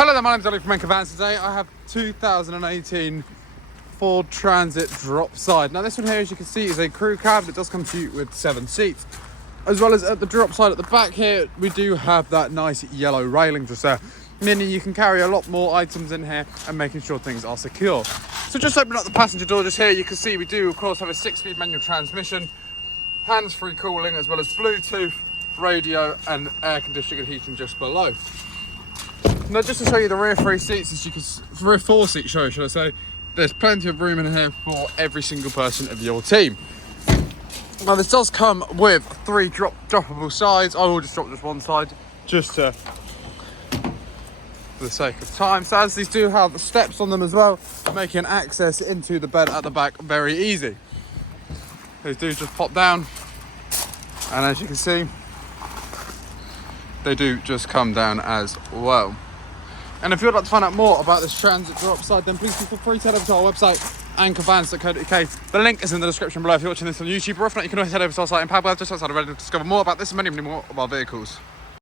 Hello there, my name's Ollie from Range Rover. Today I have 2018 Ford Transit Dropside. Now this one here, as you can see, is a crew cab. It does come to you with 7 seats. As well as at the Dropside at the back here, we do have that nice yellow railing just there, meaning you can carry a lot more items in here and making sure things are secure. So just opening up the passenger door just here, you can see we do of course have a 6-speed manual transmission, hands-free cooling, as well as Bluetooth, radio and air conditioning and heating just below. Now just to show you the rear 3 seats, as you can, rear 4 seats, should I say, there's plenty of room in here for every single person of your team. Now this does come with 3 droppable sides. I will just drop this one side just for the sake of time. So as these do have steps on them as well, making access into the bed at the back very easy. These do just pop down, and as you can see, they do just come down as well. And if you'd like to find out more about this Transit Dropside, then please feel free to head over to our website, anchorvans.co.uk. The link is in the description below if you're watching this on YouTube, or if not, you can always head over to our site in Padwell, just outside of Reading, to discover more about this and many more of our vehicles.